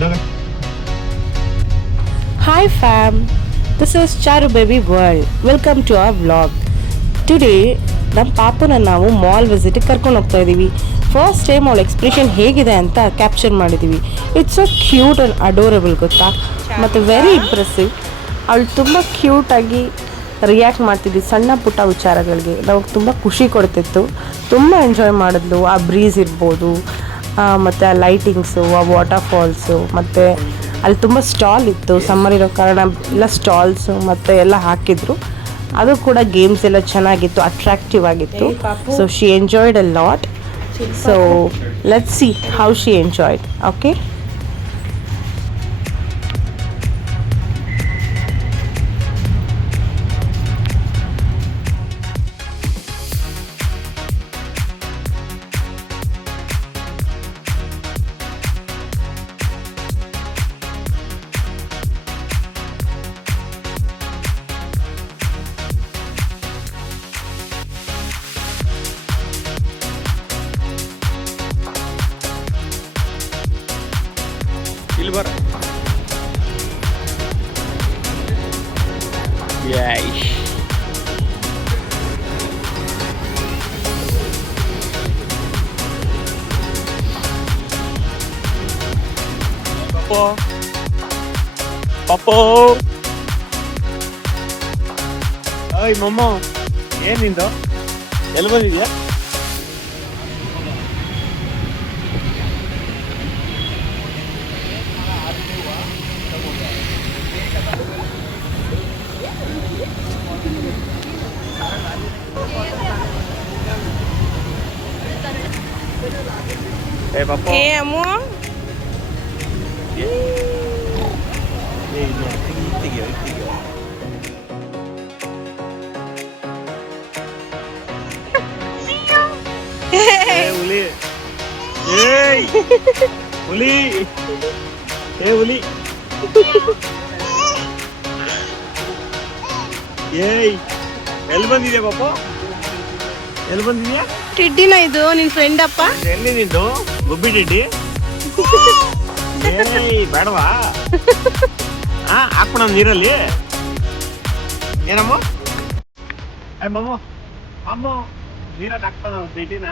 Hi fam, this is Charu Baby World. Welcome to our vlog. Today ನಮ್ಮ ಪಾಪನ ನಾವು mall ವಿಸಿಟಿಗೆ ಕರ್ಕೊಂಡು ಹೋಗ್ತಾ ಇದ್ದೀವಿ. ಫಸ್ಟ್ ಟೈಮ್ ಅವಳ ಎಕ್ಸ್ಪ್ರೆಷನ್ ಹೇಗಿದೆ ಅಂತ ಕ್ಯಾಪ್ಚರ್ ಮಾಡಿದ್ದೀವಿ. ಇಟ್ಸ್ ಸೊ ಕ್ಯೂಟ್ ಆ್ಯಂಡ್ ಅಡೋರಬಲ್ ಗೊತ್ತಾ, ಮತ್ತು ವೆರಿ ಇಂಪ್ರೆಸಿವ್. ಅವಳು ತುಂಬ ಕ್ಯೂಟಾಗಿ ರಿಯಾಕ್ಟ್ ಮಾಡ್ತಿದ್ವಿ ಸಣ್ಣ ಪುಟ್ಟ ವಿಚಾರಗಳಿಗೆ. ನಾವು ತುಂಬ ಖುಷಿ ಕೊಡ್ತಿತ್ತು, ತುಂಬ ಎಂಜಾಯ್ ಮಾಡಿದ್ಲು. ಆ ಬ್ರೀಸ್ ಇರ್ಬೋದು, ಮತ್ತು ಆ ಲೈಟಿಂಗ್ಸು, ಆ ವಾಟರ್ ಫಾಲ್ಸು, ಮತ್ತು ಅಲ್ಲಿ ತುಂಬ ಸ್ಟಾಲ್ ಇತ್ತು. ಸಮ್ಮರ್ ಇರೋ ಕಾರಣ ಎಲ್ಲ ಸ್ಟಾಲ್ಸು ಮತ್ತು ಎಲ್ಲ ಹಾಕಿದ್ರು. ಅದು ಕೂಡ ಗೇಮ್ಸ್ ಎಲ್ಲ ಚೆನ್ನಾಗಿತ್ತು, ಅಟ್ರಾಕ್ಟಿವ್ ಆಗಿತ್ತು. So she enjoyed a lot. So let's see how she enjoyed. Okay, ಇಲ್ಲಿ ಬರ. ಪಪ್ಪೋ ಓಯ್ ಮಮ್ಮ, ಏನ್ ನಿಂದು? ಎಲ್ಲಿ ಬಂದಿದ್ಯಾ? Eh papa. ಅಮ್ಮು No, tigil. ಹುಲಿ. ಏಯ್ ಹುಲಿ. ಹುಲಿ. ಏಯ್ ಎಲ್ಲಿ ಬಂದಿದ್ಯಾ ಪಾಪ? ಎಲ್ಲಿ ಬಂದಿದ್ಯಾ? ಟಿಡ್ಡಿನ ಇದು ನಿನ್ ಫ್ರೆಂಡ್ ಅಪ್ಪ. ಎಲ್ಲಿ ನಿಂದು ಗುಬ್ಬಿ ಟಿಡ್ಡಿ? ಏಯ್ ಬೇಡವಾ? ಹಾಕೋಣ ನೀರಲ್ಲಿ. ಏನಮ್ಮ? ಮಮ್ಮ ಅಮ್ಮ ನೀರಲ್ಲಿ ಹಾಕ್ತಾನ ಟಿಡ್ಡಿನ.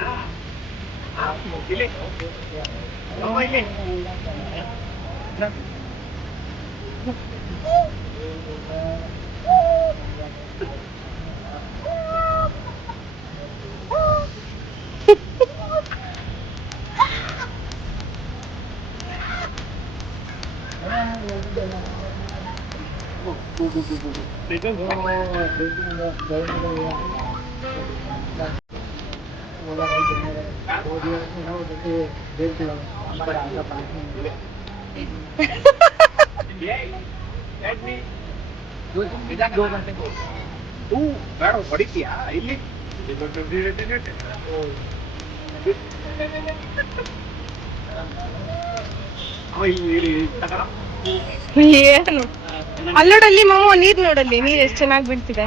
ಇಲ್ಲಿ ಅಮ್ಮ ಇಲ್ಲಿ. ಬೇಡ ಹೊಡಿತೀಯಾ ಇಲ್ಲಿ? ಏನು ಅಲ್ಲೋಡಲ್ಲಿ ಮಾಮ, ನೀರ್ ನೋಡಲ್ಲಿ, ನೀರ್ ಎಷ್ಟು ಚೆನ್ನಾಗಿ ಬೀಳ್ತಿದೆ.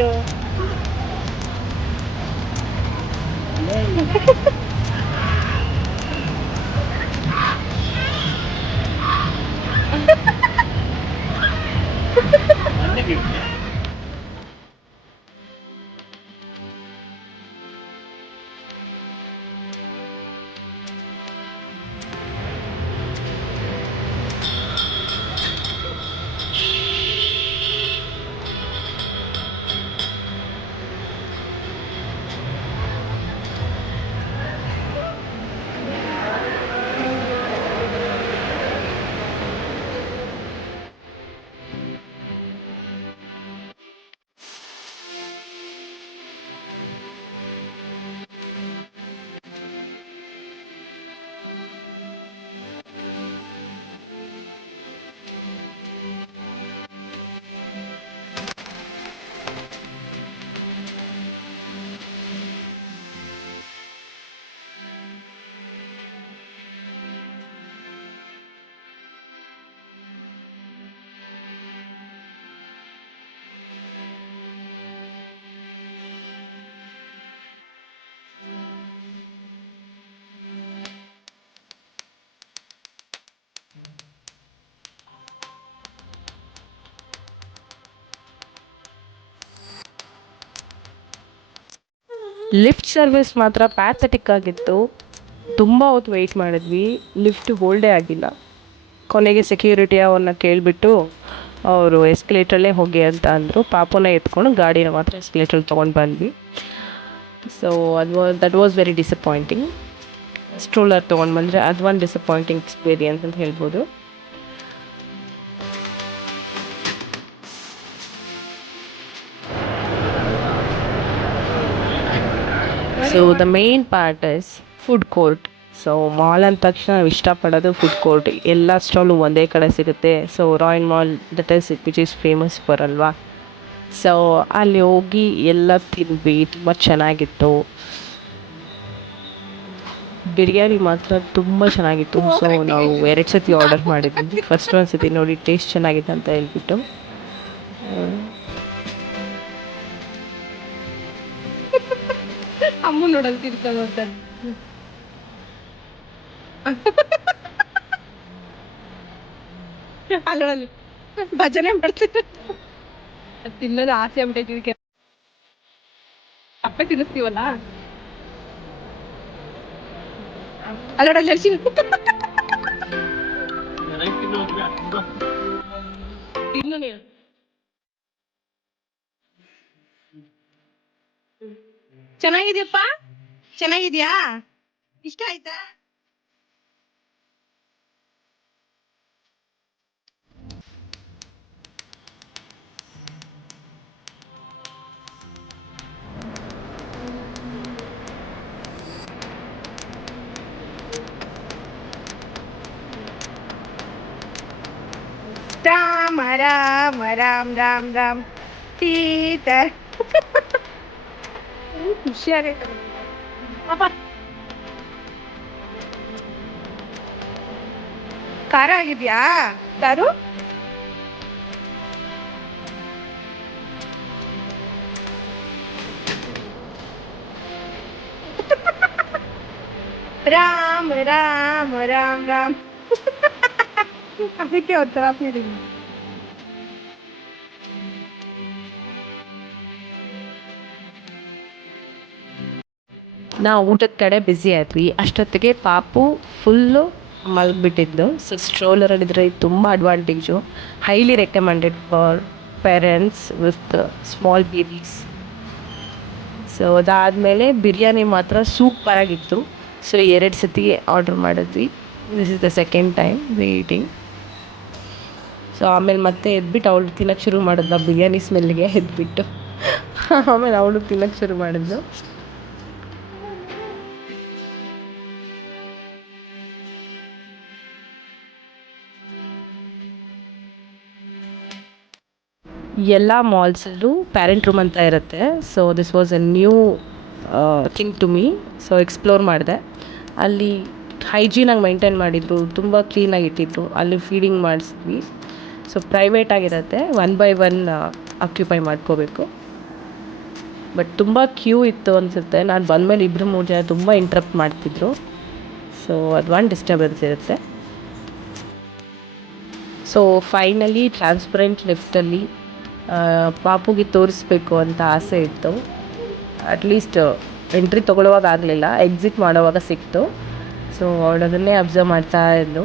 ಇದು ಲಿಫ್ಟ್ ಸರ್ವಿಸ್ ಮಾತ್ರ ಪ್ಯಾಥೆಟಿಕ್ ಆಗಿತ್ತು. ತುಂಬ ಹೊತ್ತು ವೆಯ್ಟ್ ಮಾಡಿದ್ವಿ, ಲಿಫ್ಟ್ ಹೋಲ್ಡೇ ಆಗಿಲ್ಲ. ಕೊನೆಗೆ ಸೆಕ್ಯೂರಿಟಿ ಅವ್ರನ್ನ ಕೇಳಿಬಿಟ್ಟು ಅವರು ಎಸ್ಕಲೇಟ್ರಲ್ಲೇ ಹೋಗಿ ಅಂತ ಅಂದರು. ಪಾಪುನ ಎತ್ಕೊಂಡು ಗಾಡಿನ ಮಾತ್ರ ಎಸ್ಕಲೇಟ್ರಲ್ಲಿ ತೊಗೊಂಡು ಬಂದ್ವಿ. So that was very disappointing. Stroller ತೊಗೊಂಡು ಬಂದರೆ ಅದು ಒಂದು ಡಿಸಪಾಯಿಂಟಿಂಗ್ ಎಕ್ಸ್ಪೀರಿಯನ್ಸ್ ಅಂತ ಹೇಳ್ಬೋದು. So the main part is food court. So mall ಅಂದ ತಕ್ಷಣ ನಾವು ಇಷ್ಟಪಡೋದು ಫುಡ್ ಕೋರ್ಟ್. ಎಲ್ಲ ಸ್ಟಾಲು ಒಂದೇ ಕಡೆ ಸಿಗುತ್ತೆ. So royal mall that is which is famous for ಅಲ್ವಾ. ಸೊ ಅಲ್ಲಿ ಹೋಗಿ ಎಲ್ಲ ತಿಂದ್ವಿ, ತುಂಬ ಚೆನ್ನಾಗಿತ್ತು. ಬಿರಿಯಾನಿ ಮಾತ್ರ ತುಂಬ ಚೆನ್ನಾಗಿತ್ತು. ಸೊ ನಾವು 2 ಸತಿ ಆರ್ಡರ್ ಮಾಡಿದ್ವಿ. ಫಸ್ಟ್ ಒಂದು ಸತಿ ನೋಡಿ ಟೇಸ್ಟ್ ಚೆನ್ನಾಗಿತ್ತು ಅಂತ ಹೇಳ್ಬಿಟ್ಟು. ಅಮ್ಮ ನೋಡಲ್ ತಿರ್ಕೊಂಡು ಹೋಗ್ತಾರೆ. ಅಲ್ಲೊಳಲ್ಲಿ ಭಜನೆ ಮಾಡ್ತಿದ್ರು. ತಿನ್ನೋದು ಆಸೆ ಆಗ್ಬಿಟ್ಟೈತಿ ಇದಕ್ಕೆ. ಅಪ್ಪೆ ತಿನ್ನಿಸ್ತೀವಲ್ಲ ಅಲ್ಲೊಡಲ್ಲಿ ಎಲ್ಸಿ ತಿನ್ನು ನೀನು. ಚೆನ್ನಾಗಿದ್ಯಪ್ಪ, ಚೆನ್ನಾಗಿದ್ಯಾ, ಇಷ್ಟ ಆಯ್ತಾ? ರಾಮ ರಾಮ ರಾಮ್ ರಾಮ್ ರಾಮ್ ಸೀತಾ. ಖುಷಿಯಾಗೈತೆ ಪಾಪ. ಖಾರ ಆಗಿದ್ಯಾ ದಾರು? ರಾಮ ರಾಮ ರಾಮ್ ರಾಮ್. ಅದಕ್ಕೆ ಒಂಥರ ಫೀಲಿಂಗ್. ನಾವು ಊಟದ ಕಡೆ ಬ್ಯುಸಿ ಆದ್ವಿ. ಅಷ್ಟೊತ್ತಿಗೆ ಪಾಪು ಫುಲ್ಲು ಮಲಗಿಬಿಟ್ಟಿದ್ದು. ಸೊ ಸ್ಟ್ರೋಲರಲ್ಲಿದ್ದರೆ ತುಂಬ advantage. Highly recommended for parents with small babies. So ಅದಾದಮೇಲೆ ಬಿರಿಯಾನಿ ಮಾತ್ರ ಸೂಪರಾಗಿತ್ತು. ಸೊ 2 ಸತಿ ಆರ್ಡ್ರ್ ಮಾಡಿದ್ವಿ. This is the second time waiting. So ಆಮೇಲೆ ಮತ್ತೆ ಎದ್ಬಿಟ್ಟು ಅವಳು ತಿನ್ನೋಕ್ಕೆ ಶುರು ಮಾಡಿದ್ಲು. ಬಿರಿಯಾನಿ ಸ್ಮೆಲ್ಗೆ ಎದ್ಬಿಟ್ಟು ಆಮೇಲೆ ಅವಳು ತಿನ್ನೋಕ್ಕೆ ಶುರು ಮಾಡಿದ್ಲು. ಎಲ್ಲ ಮಾಲ್ಸಲ್ಲೂ ಪ್ಯಾರೆಂಟ್ ರೂಮ್ ಅಂತ ಇರುತ್ತೆ. So this was a new thing to me. So explore ಮಾಡಿದೆ. ಅಲ್ಲಿ ಹೈಜೀನಾಗಿ ಮೈಂಟೈನ್ ಮಾಡಿದ್ರು, ತುಂಬ ಕ್ಲೀನಾಗಿ ಇಟ್ಟಿದ್ರು. ಅಲ್ಲಿ ಫೀಡಿಂಗ್ ಮಾಡಿಸಿದ್ವಿ. ಸೊ ಪ್ರೈವೇಟಾಗಿರುತ್ತೆ, 1 by 1 ಆಕ್ಯುಪೈ ಮಾಡ್ಕೋಬೇಕು. ಬಟ್ ತುಂಬ ಕ್ಯೂ ಇತ್ತು ಅನಿಸುತ್ತೆ. ನಾನು ಬಂದಮೇಲೆ 2-3 ಜನ ತುಂಬ ಇಂಟ್ರಪ್ಟ್ ಮಾಡ್ತಿದ್ರು. ಸೊ ಅದು ಒಂದು ಡಿಸ್ಟರ್ಬೆನ್ಸ್ ಇರುತ್ತೆ. ಸೊ ಫೈನಲಿ ಟ್ರಾನ್ಸ್ಪರೆಂಟ್ ಲಿಫ್ಟಲ್ಲಿ ಪಾಪುಗೆ ತೋರಿಸ್ಬೇಕು ಅಂತ ಆಸೆ ಇತ್ತು. ಅಟ್ಲೀಸ್ಟ್ ಎಂಟ್ರಿ ತೊಗೊಳ್ಳುವಾಗ ಆಗಲಿಲ್ಲ, ಎಕ್ಸಿಟ್ ಮಾಡೋವಾಗ ಸಿಕ್ತು. ಸೊ ಅವಳು ಅದನ್ನೇ ಅಬ್ಸರ್ವ್ ಮಾಡ್ತಾ ಇದ್ಲು.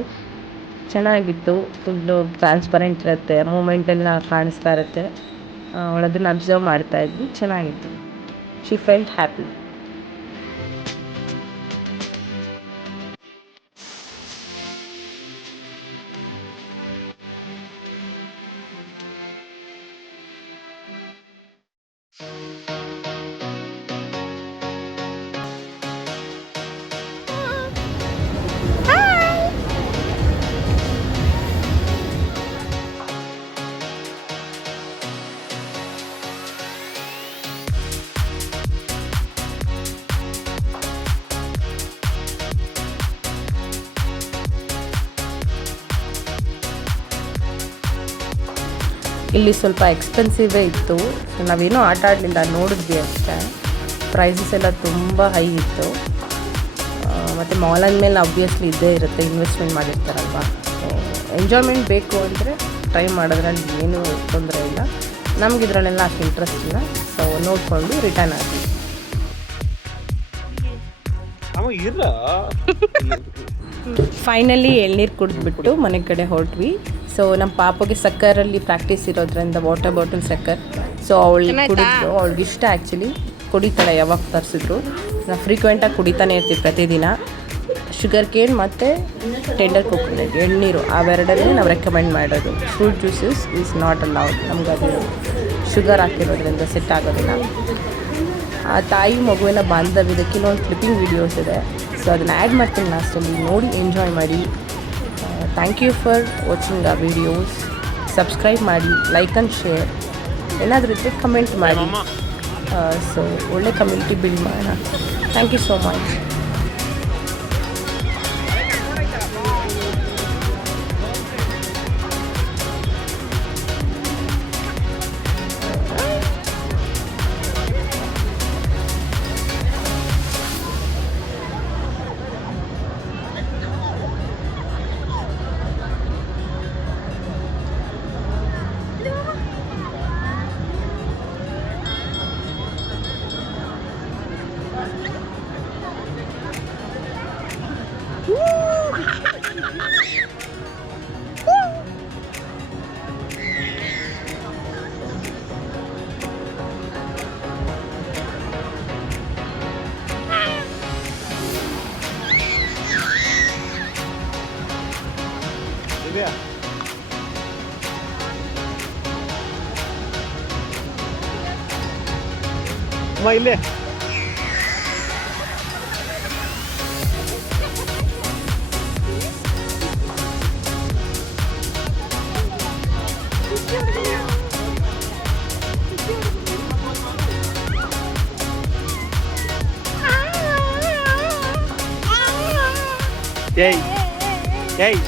ಚೆನ್ನಾಗಿತ್ತು, ಫುಲ್ಲು ಟ್ರಾನ್ಸ್ಪರೆಂಟ್ ಇರುತ್ತೆ, ಮೂಮೆಂಟೆಲ್ಲ ಕಾಣಿಸ್ತಾ ಇರುತ್ತೆ. ಅವಳು ಅದನ್ನು ಅಬ್ಸರ್ವ್ ಮಾಡ್ತಾ ಇದ್ಲು, ಚೆನ್ನಾಗಿತ್ತು. She felt happy. ಇಲ್ಲಿ ಸ್ವಲ್ಪ ಎಕ್ಸ್ಪೆನ್ಸಿವೇ ಇತ್ತು. ಸೊ ನಾವೇನೂ ಆಟ ಆಡಲಿಲ್ಲ, ನೋಡಿದ್ವಿ ಅಷ್ಟೇ. ಪ್ರೈಸಸ್ ಎಲ್ಲ ತುಂಬ ಹೈ ಇತ್ತು. ಮತ್ತು ಮಾಲ್ ಅಂದಮೇಲೆ ಆಬ್ವಿಯಸ್ಲಿ ಇದ್ದೇ ಇರುತ್ತೆ, ಇನ್ವೆಸ್ಟ್ಮೆಂಟ್ ಮಾಡಿರ್ತಾರಲ್ವ. ಸೊ ಎಂಜಾಯ್ಮೆಂಟ್ ಬೇಕು ಅಂದರೆ ಟ್ರೈ ಮಾಡೋದ್ರಲ್ಲಿ ಏನೂ ತೊಂದರೆ ಇಲ್ಲ. ನಮ್ಗೆ ಇದರಲ್ಲೆಲ್ಲ ಅಷ್ಟು ಇಂಟ್ರೆಸ್ಟ್ ಇಲ್ಲ. ಸೊ ನೋಡಿಕೊಂಡು ರಿಟರ್ನ್ ಆಗಿ ಫೈನಲಿ ಎಳ್ನೀರು ಕುಡಿದ್ಬಿಟ್ಟು ಮನೆ ಕಡೆ ಹೊರಟ್ವಿ. ಸೊ ನಮ್ಮ ಪಾಪಗೆ ಸಕ್ಕರಲ್ಲಿ ಪ್ರಾಕ್ಟೀಸ್ ಇರೋದ್ರಿಂದ ವಾಟರ್ ಬಾಟಲ್ ಸಕ್ಕರ್. ಸೊ ಅವಳು ಕುಡಿದ್ರು, ಅವಳಿಗೆ ಇಷ್ಟ ಆ್ಯಕ್ಚುಲಿ, ಕುಡಿತಾಳೆ. ಯಾವಾಗ ತರಿಸಿದ್ರು ನಾವು ಫ್ರೀಕ್ವೆಂಟಾಗಿ ಕುಡಿತಾನೆ ಇರ್ತೀವಿ ಪ್ರತಿದಿನ. ಶುಗರ್ ಕೇನ್ ಮತ್ತು ಟೆಂಡರ್ ಕೋಕೋನಟ್ ಎಳ್ನೀರು ಅವೆರಡನ್ನೇ ನಾವು ರೆಕಮೆಂಡ್ ಮಾಡೋದು. Fruit juices is not allowed. ನಮ್ಗೆ ಅದು ಶುಗರ್ ಹಾಕಿರೋದ್ರಿಂದ ಸೆಟ್ ಆಗೋದಿಲ್ಲ. ಆ ತಾಯಿ ಮಗುವಿನ ಬಾಂಧವ್ಯದ ಕೆಲವೊಂದು ಕ್ಲಿಪ್ಪಿಂಗ್ ವೀಡಿಯೋಸ್ ಇದೆ. ಸೊ ಅದನ್ನು ಆ್ಯಡ್ ಮಾಡ್ತೀನಿ ಲಾಸ್ಟಲ್ಲಿ, ನೋಡಿ ಎಂಜಾಯ್ ಮಾಡಿ. ಥ್ಯಾಂಕ್ ಯು ಫಾರ್ ವಾಚಿಂಗ್ ಆ ವಿಡಿಯೋಸ್. ಸಬ್ಸ್ಕ್ರೈಬ್ ಮಾಡಿ, ಲೈಕ್ ಆ್ಯಂಡ್ ಶೇರ್. ಏನಾದರೂ ಇದ್ದರೆ ಕಮೆಂಟ್ ಮಾಡಿ. ಸೊ ಒಳ್ಳೆ ಕಮ್ಯುನಿಟಿ ಬಿಲ್ಡ್ ಮಾಡೋಣ. Thank you so much. ಇಲ್ಲೇ ಏಯ್ ಏಯ್